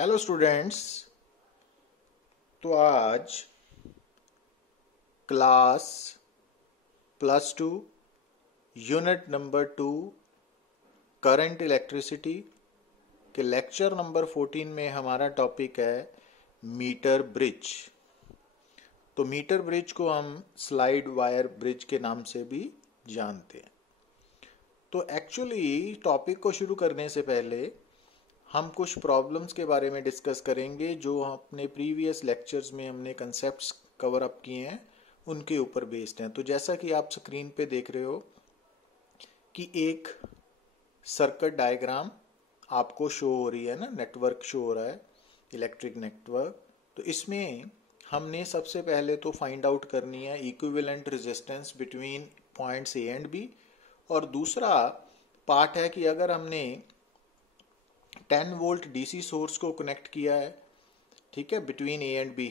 Hello students. तो आज class +2 unit number 2 current electricity के लेक्चर नंबर 14 में हमारा टॉपिक है मीटर ब्रिज। तो मीटर ब्रिज को हम स्लाइड वायर ब्रिज के नाम से भी जानते हैं। तो एक्चुअली टॉपिक को शुरू करने से पहले हम कुछ प्रॉब्लम्स के बारे में डिस्कस करेंगे जो अपने प्रीवियस लेक्चर्स में हमने कंसेप्ट्स कवर अप किए हैं उनके ऊपर बेस्ड हैं। तो जैसा कि आप स्क्रीन पे देख रहे हो कि एक सर्किट डायग्राम आपको शो हो रही है ना, नेटवर्क शो हो रहा है, इलेक्ट्रिक नेटवर्क। तो इसमें हमने सबसे पहले तो फाइंड आउट करनी है equivalent resistance between points A and B, और दूसरा पार्ट है कि अगर हमने 10 वोल्ट डीसी सोर्स को कनेक्ट किया है, ठीक है, बिटवीन ए एंड बी,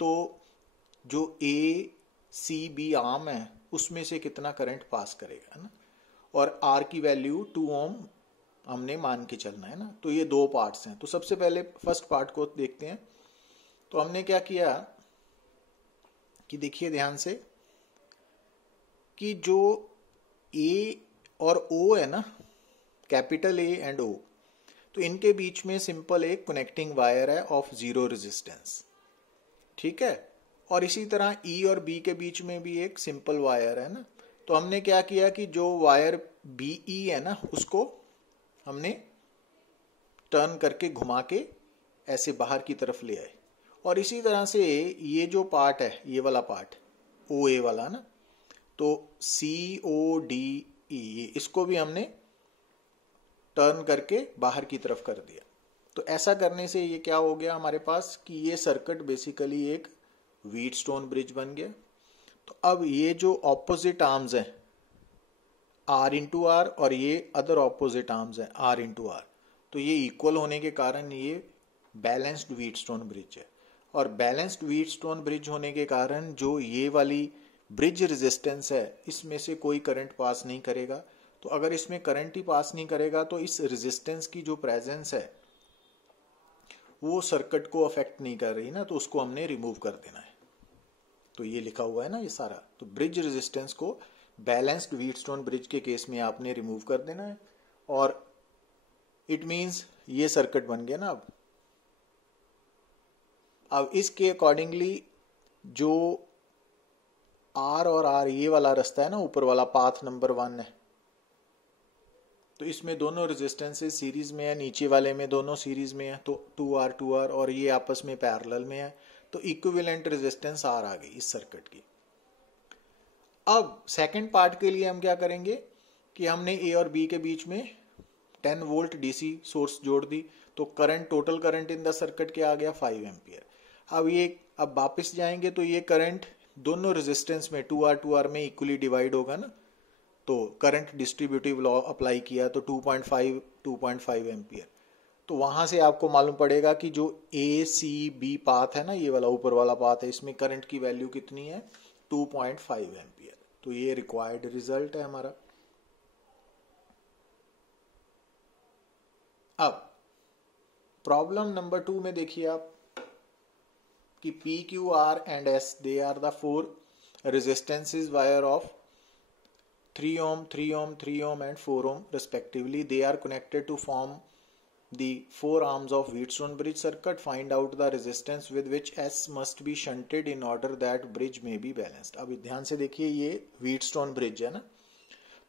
तो जो ए सी बी आर्म है उसमें से कितना करंट पास करेगा ना, और आर की वैल्यू 2 ओम हमने मान के चलना है ना। तो ये दो पार्ट्स हैं। तो सबसे पहले फर्स्ट पार्ट को देखते हैं। तो हमने क्या किया कि देखिए ध्यान से कि जो ए और ओ है ना, कैपिटल ए एंड ओ, तो इनके बीच में सिंपल एक कनेक्टिंग वायर है ऑफ 0 रेजिस्टेंस, ठीक है। और इसी तरह ई और बी के बीच में भी एक सिंपल वायर है ना। तो हमने क्या किया कि जो वायर बी ई है ना उसको हमने टर्न करके घुमा के ऐसे बाहर की तरफ ले आए, और इसी तरह से ये जो पार्ट है, ये वाला पार्ट ओ ए वाला ना, तो सी ओ डी ई, इसको भी हमने टर्न करके बाहर की तरफ कर दिया। तो ऐसा करने से ये क्या हो गया हमारे पास कि ये सर्किट बेसिकली एक व्हीटस्टोन ब्रिज बन गया। तो अब ये जो ऑपोजिट आर्म्स हैं आर इंटू आर, और ये अदर ऑपोजिट आर्म्स हैं आर इंटू आर, तो ये इक्वल होने के कारण ये बैलेंस्ड व्हीटस्टोन ब्रिज है। और बैलेंस्ड व्हीटस्टोन ब्रिज होने के कारण जो ये वाली ब्रिज रेजिस्टेंस है इसमें से कोई करंट पास नहीं करेगा। तो अगर इसमें करंट ही पास नहीं करेगा तो इस रेजिस्टेंस की जो प्रेजेंस है वो सर्किट को अफेक्ट नहीं कर रही ना, तो उसको हमने रिमूव कर देना है। तो ये लिखा हुआ है ना ये सारा। तो ब्रिज रेजिस्टेंस को बैलेंस्ड व्हीटस्टोन ब्रिज के केस में आपने रिमूव कर देना है, और इट मींस ये सर्किट बन गया ना। अब इसके अकॉर्डिंगली जो आर और आर, ये वाला रास्ता है ना, ऊपर वाला पाथ नंबर 1 है, तो इसमें दोनों रेजिस्टेंसेस सीरीज में है, नीचे वाले में दोनों सीरीज में है, तो 2R और ये आपस में पैरेलल में है। तो इक्विवेलेंट रेजिस्टेंस आर आ गई इस सर्किट की। अब सेकंड पार्ट के लिए हम क्या करेंगे कि हमने ए और बी के बीच में 10 वोल्ट डीसी सोर्स जोड़ दी, तो current, total current in the circuit क्या आ गया 5 एम्पियर। अब वापस जाएंगे तो ये करंट दोनों रेजिस्टेंस में 2R में इक्वली डिवाइड होगा ना, तो करंट डिस्ट्रीब्यूटिव लॉ अप्लाई किया तो 2.5 एम्पियर। तो वहां से आपको मालूम पड़ेगा कि जो ए सी बी पाथ है ना, ये वाला ऊपर वाला पाथ है, इसमें करंट की वैल्यू कितनी है 2.5 एम्पियर। तो ये रिक्वायर्ड रिजल्ट है हमारा। अब प्रॉब्लम नंबर 2 में देखिए आप कि P Q R and S, they are the 4 resistances wire of 3 ohm, 3 ohm, 3 ohm and 4 ohm respectively. They are connected to form the 4 arms of Wheatstone bridge circuit. Find out the resistance with which S must be shunted in order that bridge may be balanced. अब ध्यान से देखिए ये Wheatstone bridge है ना,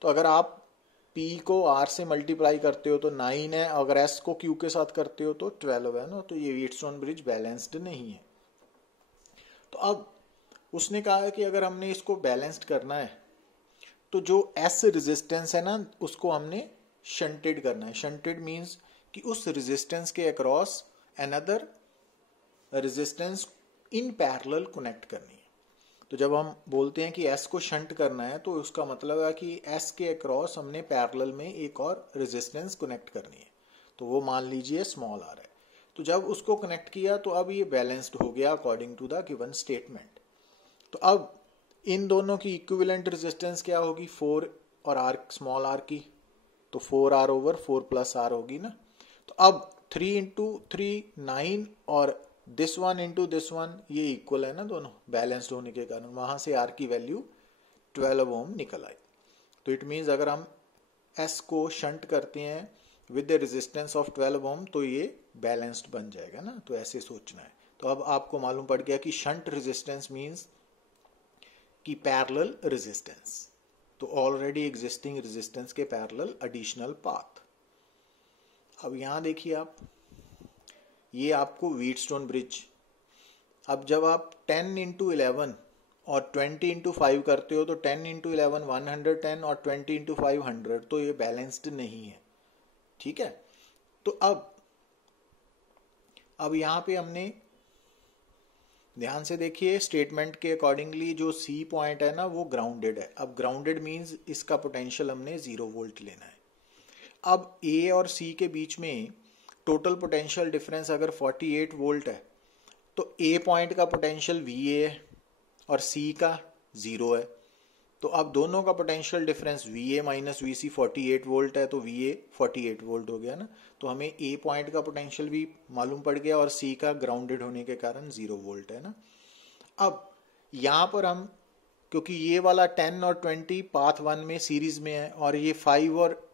तो अगर आप P को R से मल्टीप्लाई करते हो तो 9 है, अगर S को Q के साथ करते हो तो 12 है ना, तो ये Wheatstone bridge बैलेंस्ड नहीं है। तो अब उसने कहा है कि अगर हमने इसको बैलेंस्ड करना है तो जो एस रेजिस्टेंस है ना उसको हमने शंटेड करना है। शंटेड मींस कि उस रेजिस्टेंस के across another resistance in parallel connect करनी है। तो जब हम बोलते हैं कि एस को शंट करना है तो उसका मतलब है कि एस के अक्रॉस हमने पैरेलल में एक और रेजिस्टेंस कनेक्ट करनी है, तो वो मान लीजिए स्मॉल आर है। तो जब उसको कनेक्ट किया तो अब ये बैलेंस्ड हो गया according to the given statement. तो अब इन दोनों की इक्विवेलेंट रेजिस्टेंस क्या होगी 4 और आर स्मॉल आर की, तो 4R/4 + R होगी ना। तो अब 3 इंटू 3 9 और this one into this one ये इक्वल है ना, दोनों बैलेंस्ड होने के कारण वहां से आर की वैल्यू 12 ओम निकल आई। तो इट मीन्स अगर हम एस को शंट करते हैं विद द रेजिस्टेंस ऑफ 12 ओम तो ये बैलेंस्ड बन जाएगा ना, तो ऐसे सोचना है। तो अब आपको मालूम पड़ गया कि शंट रेजिस्टेंस मीन्स कि पैरेलल रेजिस्टेंस, तो ऑलरेडी एग्जिस्टिंग रेजिस्टेंस के पैरेलल एडिशनल पाथ। अब यहां देखिए आप, ये आपको व्हीटस्टोन ब्रिज, अब जब आप 10 इंटू 11 और 20 इंटू 5 करते हो तो 10 इंटू 11 110 और 20 इंटू 5 100, तो ये बैलेंस्ड नहीं है, ठीक है। तो अब यहां पे हमने ध्यान से देखिए, स्टेटमेंट के अकॉर्डिंगली जो सी पॉइंट है ना वो ग्राउंडेड है। अब ग्राउंडेड मींस इसका पोटेंशियल हमने 0 वोल्ट लेना है। अब ए और सी के बीच में टोटल पोटेंशियल डिफरेंस अगर 48 वोल्ट है तो ए पॉइंट का पोटेंशियल वीए है और सी का 0 है। तो अब दोनों का potential difference वीए minus VC 48 volt है, तो वीए 48 वोल्ट हो गया ना। तो हमें ए पॉइंट का पोटेंशियल भी मालूम पड़ गया और सी का ग्राउंडेड होने के कारण 0 वोल्ट है ना। अब यहां पर हम, क्योंकि ये वाला 10 और 20 पाथ 1 में सीरीज में है और ये 5 और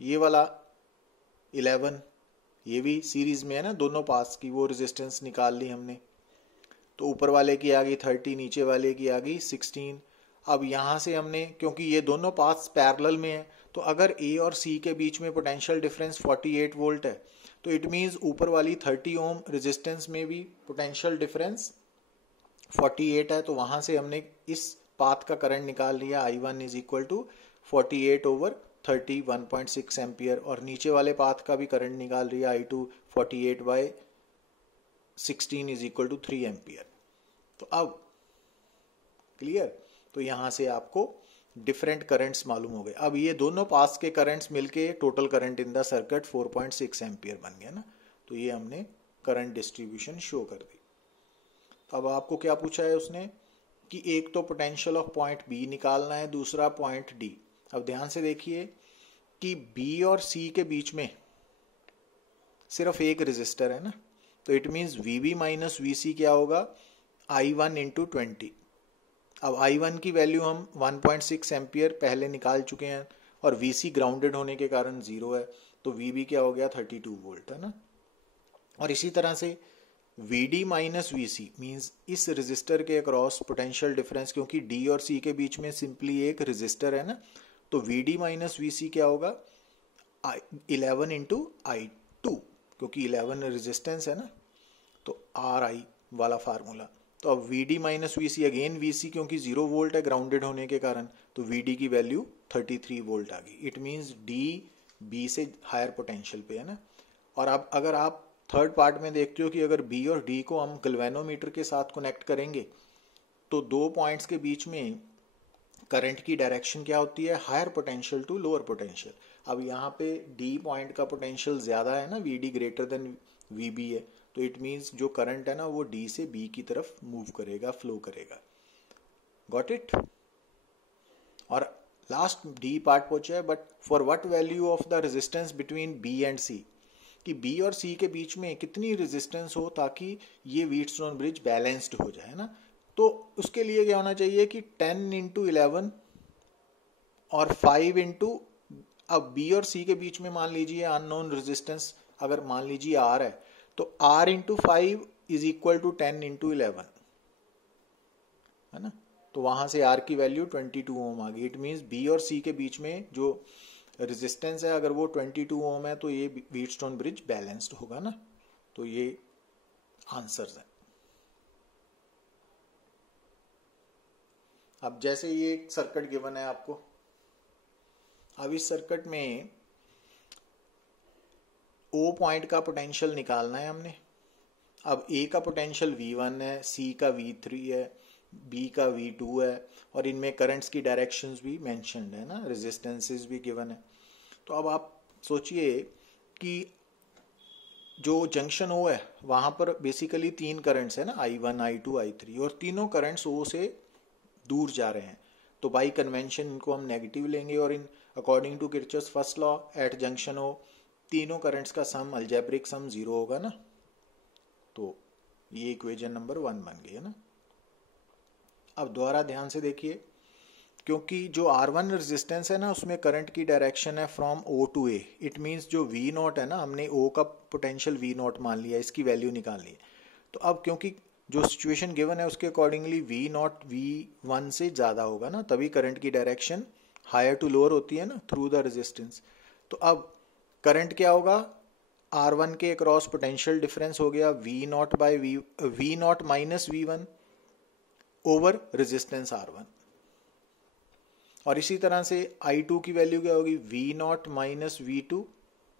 ये वाला 11 ये भी सीरीज में है ना, दोनों पाथ्स की वो रेजिस्टेंस निकाल ली हमने। तो ऊपर वाले की आ गई 30, नीचे वाले की आ गई 16। अब यहां से हमने, क्योंकि ये दोनों पाथ्स पैरेलल में है, तो अगर ए और सी के बीच में पोटेंशियल डिफरेंस 48 वोल्ट है तो इट मींस ऊपर वाली 30 ओम रेजिस्टेंस में भी पोटेंशियल डिफरेंस 48 है। तो वहां से हमने इस पाथ का करंट निकाल लिया, I1 is equal to 48 over 30 1.6 ampere, और नीचे वाले पाथ का भी करंट निकाल लिया, I2 48 by 16 is equal to 3 ampere. तो अब क्लियर, तो यहां से आपको डिफरेंट करंट्स मालूम हो गए। अब ये दोनों पास के करंट्स मिलके total current in the circuit 4.6 ampere बन गया ना। तो ये हमने करंट डिस्ट्रीब्यूशन शो कर दी। तो अब आपको क्या पूछा है उसने कि एक तो पोटेंशियल ऑफ पॉइंट बी निकालना है, दूसरा पॉइंट डी। अब ध्यान से देखिए कि बी और सी के बीच में सिर्फ एक रेजिस्टर है ना, तो it means VB minus VC क्या होगा, I1 इंटू 20। अब I1 की वैल्यू हम 1.6 एम्पियर पहले निकाल चुके हैं और VC ग्राउंडेड होने के कारण 0 है, तो VB क्या हो गया 32 वोल्ट है ना। और इसी तरह से VD माइनस VC मीन्स इस रेजिस्टर के अक्रॉस पोटेंशियल डिफरेंस, क्योंकि D और C के बीच में सिंपली एक रेजिस्टर है ना, तो VD माइनस VC क्या होगा 11 इंटू I2, क्योंकि 11 रेजिस्टेंस है ना, तो RI वाला फार्मूला। तो अब VD minus VC again VC क्योंकि 0 वोल्ट है ग्राउंडेड होने के कारण, तो VD की वैल्यू 33 वोल्ट आ गई। इट मींस D B से हायर पोटेंशियल पे है ना। और अब अगर आप थर्ड पार्ट में देखते हो कि अगर B और D को हम गैल्वेनोमीटर के साथ कनेक्ट करेंगे तो दो पॉइंट्स के बीच में करंट की डायरेक्शन क्या होती है, higher potential to lower potential. अब यहाँ पे D पॉइंट का पोटेंशियल ज्यादा है ना, VD ग्रेटर देन VB है, तो इट मींस जो करंट है ना वो D से B की तरफ मूव करेगा, फ्लो करेगा। Got it. और लास्ट D पार्ट पहुंचा है, but for what value of the resistance between B and C, कि B और C के बीच में कितनी रेजिस्टेंस हो ताकि ये व्हीटस्टोन ब्रिज बैलेंस्ड हो जाए ना। तो उसके लिए क्या होना चाहिए कि 10 इंटू 11 और 5 इंटू, अब B और C के बीच में मान लीजिए अननोन रेजिस्टेंस अगर मान लीजिए R है, तो R into 5 is equal to 10 into 11 है ना। तो वहां से R की वैल्यू 22 ओम आ गई। इट मींस B और C के बीच में जो रेजिस्टेंस है अगर वो 22 ओम है तो ये व्हीटस्टोन ब्रिज बैलेंस्ड होगा ना। तो ये आंसर्स है। अब जैसे ये सर्किट गिवन है आपको, अब इस सर्किट में O पॉइंट का पोटेंशियल निकालना है हमने। अब A का पोटेंशियल V1 है, C का V3 है, B का V2 है, और इनमें करंट्स की डायरेक्शंस भी मेंशन्ड है ना, रेजिस्टेंसेस भी गिवन है। तो अब आप सोचिए कि जो जंक्शन O है वहां पर बेसिकली तीन करंट्स है ना, I1 I2 I3, और तीनों करंट्स O से दूर जा रहे हैं। तो बाई कन्वेंशन इनको हम नेगेटिव लेंगे, और in according to Kirchhoff's first law at junction O तीनों करंट्स का सम अलजेब्रिक सम 0 होगा ना, तो ये इक्वेशन नंबर 1 बन गई है ना। अब दोबारा ध्यान से देखिए, क्योंकि जो R1 रेजिस्टेंस है ना उसमें करंट की डायरेक्शन है from O to A, it means जो V0 है ना, हमने O का पोटेंशियल V0 मान लिया, इसकी वैल्यू निकालनी है। तो अब क्योंकि जो सिचुएशन गिवन है उसके अकॉर्डिंगली V0 V1 से ज़्यादा होगा ना, तभी करंट की डायरेक्शन हायर टू लोअर होती है ना थ्रू द रेजिस्टेंस। तो अब करंट क्या होगा, R1 के अक्रॉस पोटेंशियल डिफरेंस हो गया V0 by V0 minus V1 over resistance R1। और इसी तरह से I2 की वैल्यू क्या होगी, V0 minus V2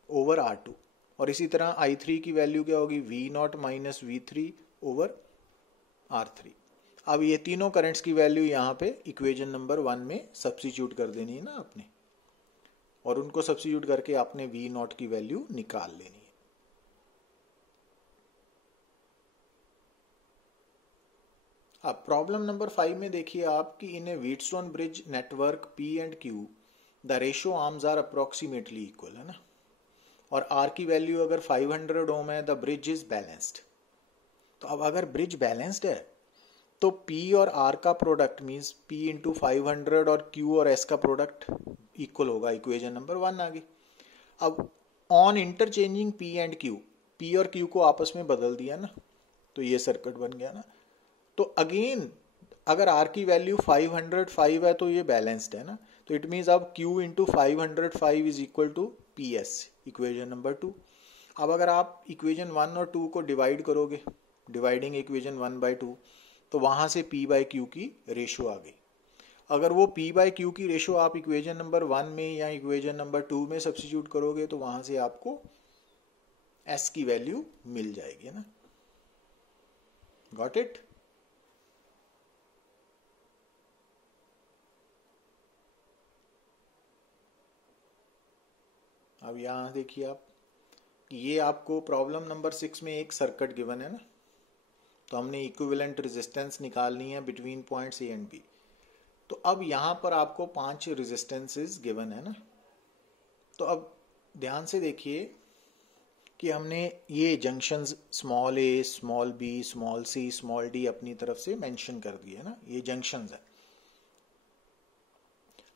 over R2। और इसी तरह I3 की वैल्यू क्या होगी, V0 minus V3 over R3। अब ये तीनों करंट्स की वैल्यू यहाँ पे इक्वेशन नंबर 1 में सब्स्टिट्यूट कर देनी है ना आपने, और उनको सब्स्टिट्यूट करके आपने V0 की वैल्यू निकाल लेनी है। अब प्रॉब्लम नंबर 5 में देखिए आप कि in a Wheatstone bridge network P and Q the ratio arms are approximately equal है ना, और R की वैल्यू अगर 500 ओम है, द ब्रिज इज बैलेंस्ड। तो अब अगर ब्रिज बैलेंस्ड है तो P और R का प्रोडक्ट मीन्स P इंटू 500 और Q और S का प्रोडक्ट इक्वल होगा, इक्वेशन नंबर 1 आ गई। अब on interchanging P and Q, P और Q को आपस में बदल दिया ना, तो ये सर्किट बन गया ना। तो अगेन अगर R की वैल्यू 505 है तो ये बैलेंस्ड है ना, तो इट मीन्स अब Q into 505 is equal to PS, equation number 2। अब अगर आप इक्वेशन 1 और 2 को डिवाइड करोगे, डिवाइडिंग इक्वेशन 1 बाई 2, तो वहां से P बाई Q की रेशो आ गई। अगर वो P बाई Q की रेशो आप इक्वेशन नंबर 1 में या इक्वेशन नंबर 2 में सब्स्टिट्यूट करोगे तो वहां से आपको S की वैल्यू मिल जाएगी ना। Got it? अब यहां देखिए आप, ये आपको प्रॉब्लम नंबर 6 में एक सर्किट गिवन है ना, तो हमने इक्विवेलेंट रेजिस्टेंस निकालनी है between points A and B। तो अब यहां पर आपको 5 रेजिस्टेंसेस गिवन है ना, तो अब ध्यान से देखिए कि हमने ये junctions small a, small b, small c, small d अपनी तरफ से मेंशन कर दिए है ना, ये जंक्शंस है।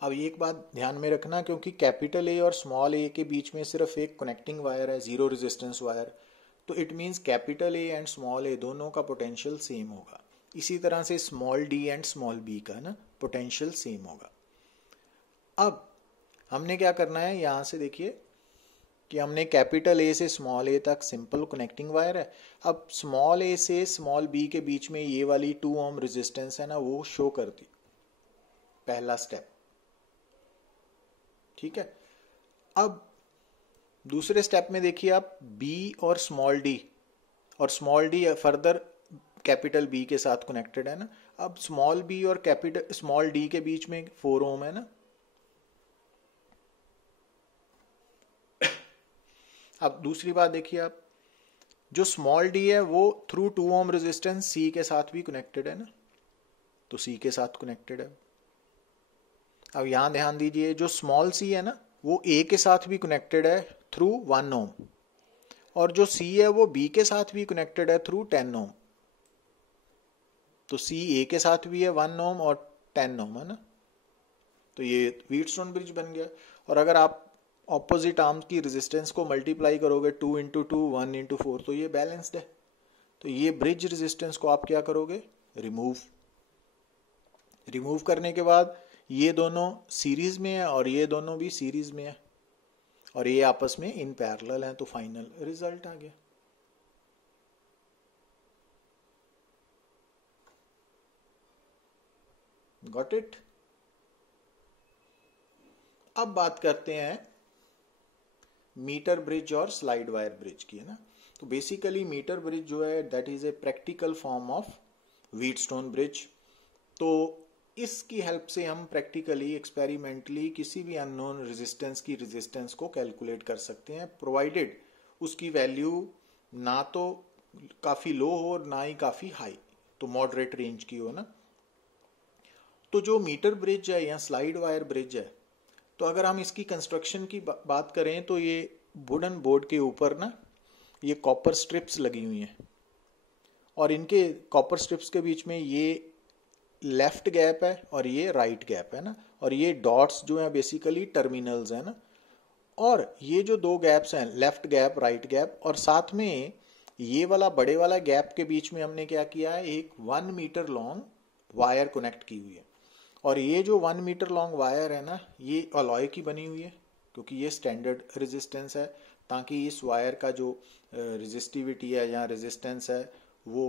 अब ये एक बात ध्यान में रखना, क्योंकि कैपिटल A और स्मॉल a के बीच में सिर्फ एक कनेक्टिंग वायर है, जीरो रेजिस्टेंस वायर, तो it means capital A and small a दोनों का पोटेंशियल सेम होगा। इसी तरह से small d and small b का ना पोटेंशियल सेम होगा। अब हमने क्या करना है, यहां से देखिए कि हमने कैपिटल A से स्मॉल a तक सिंपल कनेक्टिंग वायर है। अब स्मॉल a से स्मॉल b के बीच में ये वाली 2 ओम रेजिस्टेंस है ना, वो शो कर दी, पहला स्टेप, ठीक है। अब दूसरे स्टेप में देखिए आप, B और small d further capital B के साथ कनेक्टेड है ना। अब स्मॉल b और कैपिटल स्मॉल d के बीच में 4 ओम है ना। अब दूसरी बात देखिए आप, जो स्मॉल d है वो थ्रू 2 ओम रेजिस्टेंस C के साथ भी कनेक्टेड है ना, तो C के साथ कनेक्टेड है। अब यहां ध्यान दीजिए, जो स्मॉल c है ना वो A के साथ भी कनेक्टेड है थ्रू 1 ओम, और जो C है वो B के साथ भी कनेक्टेड है थ्रू 10 ओम। तो C A के साथ भी है 1 ओम और 10 ओम है ना, तो ये व्हीटस्टोन ब्रिज बन गया। और अगर आप ऑपोजिट आर्म की रेजिस्टेंस को मल्टीप्लाई करोगे 2 इंटू 2, 1 इंटू 4, तो ये बैलेंस्ड है। तो ये ब्रिज रेजिस्टेंस को आप क्या करोगे, रिमूव करने के बाद ये दोनों सीरीज में है और ये दोनों भी सीरीज में है, और ये आपस में इन पैरेलल है, तो फाइनल रिजल्ट आ गया। Got it? अब बात करते हैं मीटर ब्रिज और स्लाइड वायर ब्रिज की, है ना। तो बेसिकली मीटर ब्रिज जो है that is a practical form of Wheatstone bridge. तो इसकी हेल्प से हम प्रैक्टिकली एक्सपेरिमेंटली किसी भी अननोन रेजिस्टेंस की रेजिस्टेंस को कैलकुलेट कर सकते हैं, प्रोवाइडेड उसकी वैल्यू ना तो काफी लो हो और ना ही काफी हाई, तो मॉडरेट रेंज की हो ना। तो जो मीटर ब्रिज है या स्लाइड वायर ब्रिज है, तो अगर हम इसकी कंस्ट्रक्शन की बात करें तो ये वुडन बोर्ड के ऊपर ना ये कॉपर स्ट्रिप्स लगी हुई हैं और इनके कॉपर स्ट्रिप्स के बीच में ये लेफ्ट गैप है और ये राइट गैप है ना, और ये डॉट्स जो है बेसिकली टर्मिनल्स है ना, और ये जो दो गैप्स हैं लेफ्ट गैप राइट गैप, और साथ में ये वाला बड़े वाला गैप के बीच में हमने क्या किया है, एक 1 मीटर लॉन्ग वायर कनेक्ट की हुई है। और ये जो 1 मीटर लॉन्ग वायर है ना, ये अलॉय की बनी हुई है क्योंकि ये स्टैंडर्ड रेजिस्टेंस है, ताकि इस वायर का जो रेजिस्टिविटी है या रेजिस्टेंस है वो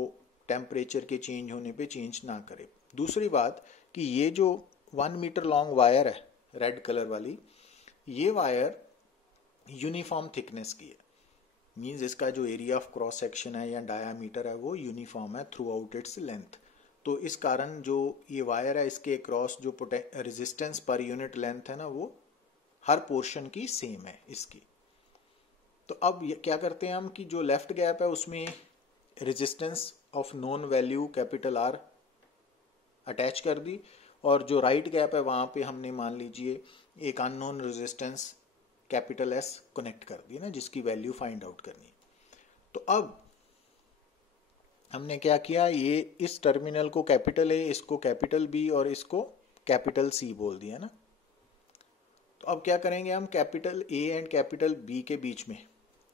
टेम्परेचर के चेंज होने पे चेंज ना करे। दूसरी बात कि ये जो 1 मीटर लॉन्ग वायर है रेड कलर वाली, ये वायर यूनिफॉर्म थिकनेस की है, मींस इसका जो एरिया ऑफ क्रॉस सेक्शन है या डायामीटर है वो यूनिफॉर्म है थ्रू आउट इट्स लेंथ। तो इस कारण जो ये वायर है इसके क्रॉस जो रेजिस्टेंस पर यूनिट लेंथ है ना, वो हर पोर्शन की सेम है इसकी। तो अब क्या करते हैं हम कि जो लेफ्ट गैप है उसमें resistance of known value capital R attach कर दी, और जो राइट गैप है वहां पे हमने मान लीजिए एक unknown resistance capital S connect कर दी ना, जिसकी वैल्यू फाइंड आउट करनी। तो अब हमने क्या किया, ये इस टर्मिनल को कैपिटल ए, इसको कैपिटल बी और इसको कैपिटल सी बोल दिया ना। तो अब क्या करेंगे हम, capital A and capital B के बीच में,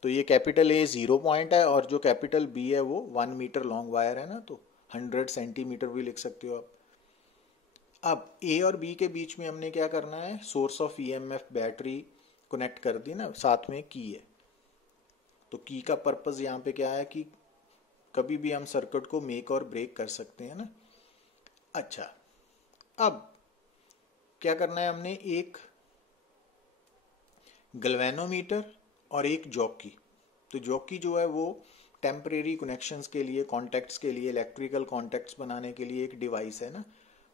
तो ये कैपिटल ए 0 पॉइंट है और जो कैपिटल बी है वो 1 मीटर लॉन्ग वायर है ना, तो 100 सेंटीमीटर भी लिख सकते हो आप। अब ए और बी के बीच में हमने क्या करना है, source of EMF battery connect कर दी ना, साथ में की है। तो की का पर्पस यहाँ पे क्या है कि कभी भी हम सर्किट को मेक और ब्रेक कर सकते हैं ना। अच्छा, अब क्या करना है, हमने एक गैल्वेनोमीटर और एक जॉकी। तो जॉकी जो है वो टेम्परेरी कनेक्शंस के लिए, कॉन्टैक्ट्स के लिए, इलेक्ट्रिकल कॉन्टैक्ट्स बनाने के लिए एक डिवाइस है ना,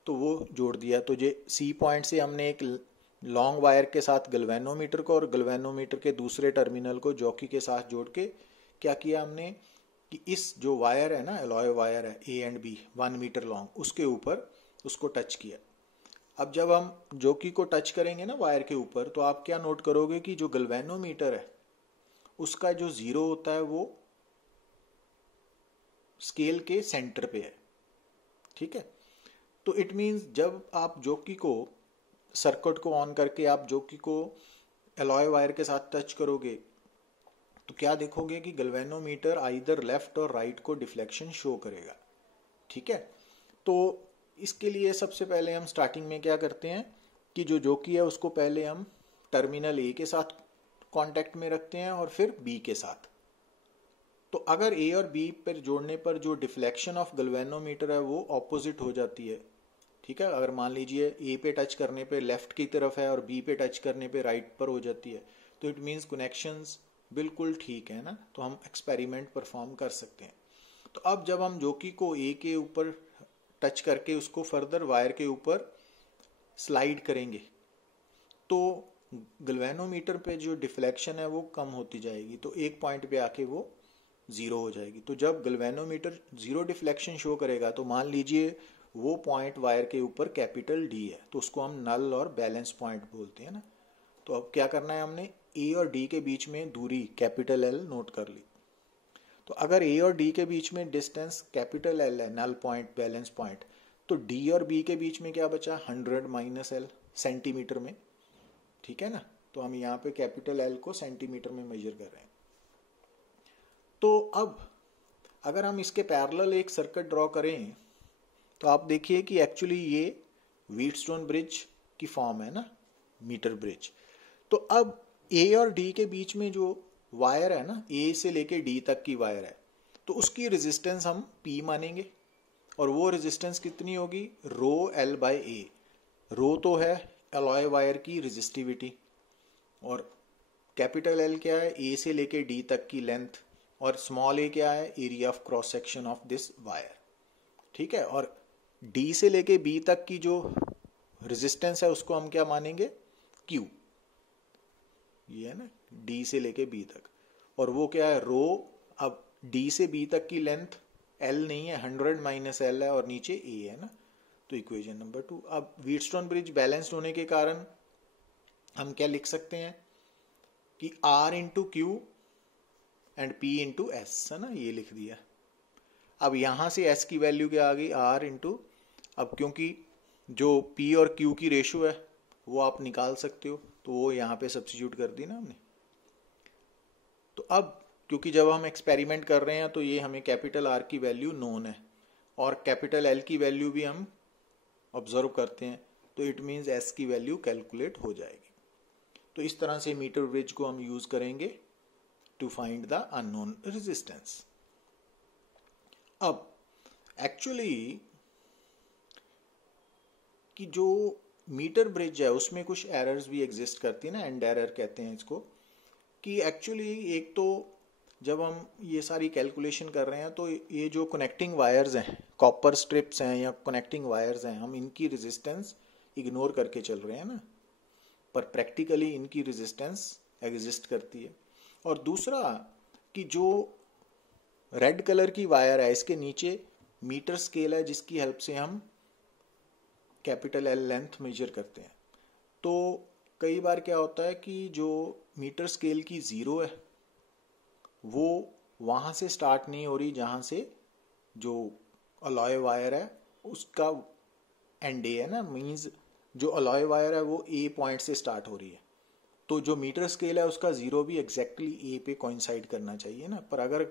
तो वो जोड़ दिया। तो जे सी पॉइंट से हमने एक लॉन्ग वायर के साथ गैल्वेनोमीटर को और गैल्वेनोमीटर के दूसरे टर्मिनल को जॉकी के साथ जोड़ के क्या किया हमने कि इस जो वायर है ना, अलॉय वायर है A and B 1 meter long, उसके ऊपर उसको टच किया। अब जब हम जॉकी को टच करेंगे ना वायर के ऊपर, तो आप क्या नोट करोगे कि जो गैल्वेनोमीटर है उसका जो 0 होता है वो स्केल के सेंटर पे है। ठीक है, तो इट मींस जब आप जॉकी को, सर्किट को ऑन करके आप जॉकी को अलॉय वायर के साथ टच करोगे, तो क्या देखोगे कि गैल्वेनोमीटर आइदर लेफ्ट और राइट को डिफ्लेक्शन शो करेगा। ठीक है, तो इसके लिए सबसे पहले हम स्टार्टिंग में क्या करते हैं कि जो जॉकी है उसको पहले हम टर्मिनल ए के साथ कांटेक्ट में रखते हैं और फिर बी के साथ। तो अगर ए और बी पर जोड़ने पर जो डिफ्लेक्शन ऑफ गैल्वेनोमीटर है वो ऑपोजिट हो जाती है। ठीक है, अगर मान लीजिए ए पे टच करने पे लेफ्ट की तरफ है और बी पे टच करने पे राइट पर हो जाती है, तो इट मीन्स कनेक्शंस बिल्कुल ठीक है ना, तो हम एक्सपेरिमेंट परफॉर्म कर सकते हैं। तो अब जब हम जॉकी को ए के ऊपर टच करके उसको फर्दर वायर के ऊपर स्लाइड करेंगे, तो गैल्वेनोमीटर पे जो डिफ्लेक्शन है वो कम होती जाएगी, तो एक पॉइंट पे आके वो 0 हो जाएगी। तो जब गैल्वेनोमीटर 0 डिफ्लेक्शन शो करेगा, तो मान लीजिए वो पॉइंट वायर के ऊपर कैपिटल डी है, तो उसको हम नल और बैलेंस पॉइंट बोलते हैं ना। तो अब क्या करना है, हमने ए और डी के बीच में दूरी कैपिटल एल नोट कर ली। तो अगर ए और डी के बीच में डिस्टेंस कैपिटल एल है, नल पॉइंट बैलेंस पॉइंट, तो डी और बी के बीच में क्या बचा, 100 माइनस एल सेंटीमीटर में। ठीक है ना, तो हम यहाँ पे कैपिटल एल को सेंटीमीटर में मेजर कर रहे हैं। तो अब अगर हम इसके पैरेलल एक सर्किट ड्रॉ करें, तो आप देखिए कि एक्चुअली ये व्हीटस्टोन ब्रिज की फॉर्म है ना, मीटर ब्रिज। तो अब ए और डी के बीच में जो वायर है ना, ए से लेके डी तक की वायर है, तो उसकी रेजिस्टेंस हम पी मानेंगे, और वो रेजिस्टेंस कितनी होगी, रो एल बाय ए। रो तो है अलॉय वायर की रेजिस्टिविटी, और कैपिटल एल क्या है, ए से लेके डी तक की लेंथ, और स्मॉल ए क्या है, area of cross section of this wire. ठीक है, और डी से लेके बी तक की जो रेजिस्टेंस है उसको हम क्या मानेंगे, क्यू। ये है ना, डी से लेके बी तक, और वो क्या है, रो। अब डी से बी तक की लेंथ एल नहीं है, 100 माइनस एल है, और नीचे ए है ना, तो इक्वेशन नंबर 2। अब व्हीटस्टोन ब्रिज बैलेंस्ड होने के कारण हम क्या लिख सकते हैं, कि R into Q and P into S, है ना, ये लिख दिया। अब यहां से S की वैल्यू क्या आ गई, R इंटू, अब क्योंकि जो P और Q की रेशो है वो आप निकाल सकते हो, तो वो यहाँ पे सब्स्टिट्यूट कर दी ना हमने। तो अब क्योंकि जब हम एक्सपेरिमेंट कर रहे हैं तो ये हमें कैपिटल R की वैल्यू नोन है और कैपिटल L की वैल्यू भी हम ऑब्जर्व करते हैं, तो इट मीन्स S की वैल्यू कैलकुलेट हो जाएगी। तो इस तरह से मीटर ब्रिज को हम यूज करेंगे to find the unknown resistance. अब एक्चुअली कि जो मीटर ब्रिज है उसमें कुछ एरर्स भी एग्जिस्ट करती है ना, एंड एरर कहते हैं इसको, कि एक्चुअली एक तो जब हम ये सारी कैलकुलेशन कर रहे हैं तो ये जो कनेक्टिंग वायर्स हैं, कॉपर स्ट्रिप्स हैं या कनेक्टिंग वायर्स हैं, हम इनकी रेजिस्टेंस इग्नोर करके चल रहे हैं ना, पर प्रैक्टिकली इनकी रेजिस्टेंस एग्जिस्ट करती है। और दूसरा कि जो रेड कलर की वायर है इसके नीचे मीटर स्केल है जिसकी हेल्प से हम कैपिटल L लेंथ मेजर करते हैं। तो कई बार क्या होता है कि जो मीटर स्केल की जीरो है वो वहां से स्टार्ट नहीं हो रही जहां से जो अलॉय वायर है उसका एंड ए है ना, मींस जो अलॉय वायर है वो ए पॉइंट से स्टार्ट हो रही है, तो जो मीटर स्केल है उसका जीरो भी एग्जैक्टली ए पे कोइंसाइड करना चाहिए ना। पर अगर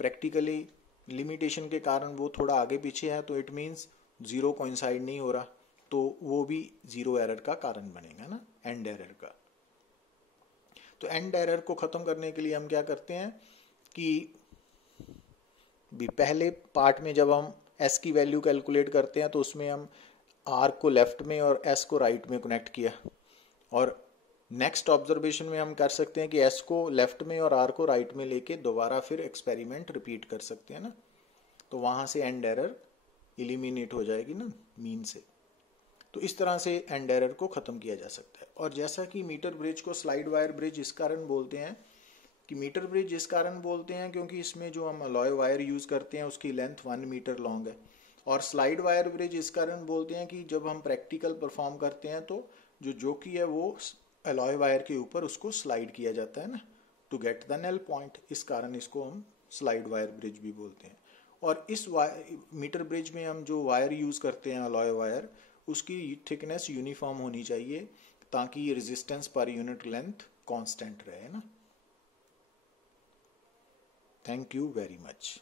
प्रैक्टिकली लिमिटेशन के कारण वो थोड़ा आगे पीछे है तो इट मीन्स जीरो कोइंसाइड नहीं हो रहा, तो वो भी जीरो एरर का कारण बनेगा ना, एंड एरर का। तो एंड एरर को खत्म करने के लिए हम क्या करते हैं कि भी पहले पार्ट में जब हम S की वैल्यू कैलकुलेट करते हैं तो उसमें हम R को लेफ्ट में और S को राइट में कनेक्ट किया, और नेक्स्ट ऑब्जर्वेशन में हम कर सकते हैं कि S को लेफ्ट में और R को राइट में लेके दोबारा फिर एक्सपेरिमेंट रिपीट कर सकते हैं ना, तो वहां से एंड एरर इलिमिनेट हो जाएगी ना मीन से। तो इस तरह से एंड एरर को खत्म किया जा सकता है। और जैसा कि मीटर ब्रिज को स्लाइड वायर ब्रिज इस कारण बोलते हैं कि मीटर ब्रिज इस कारण बोलते हैं क्योंकि इसमें जो हम अलॉय वायर यूज करते हैं उसकी लेंथ 1 मीटर लॉन्ग है, और स्लाइड वायर ब्रिज इस कारण बोलते हैं कि जब हम प्रैक्टिकल परफॉर्म करते हैं तो जो जोकी है वो अलॉय वायर के ऊपर उसको स्लाइड किया जाता है ना, to get the null point, इस कारण इसको हम स्लाइड वायर ब्रिज भी बोलते हैं। और इस मीटर ब्रिज में हम जो वायर यूज करते हैं अलॉय वायर, उसकी थिकनेस यूनिफॉर्म होनी चाहिए ताकि resistance per unit length constant रहे ना। Thank you very much.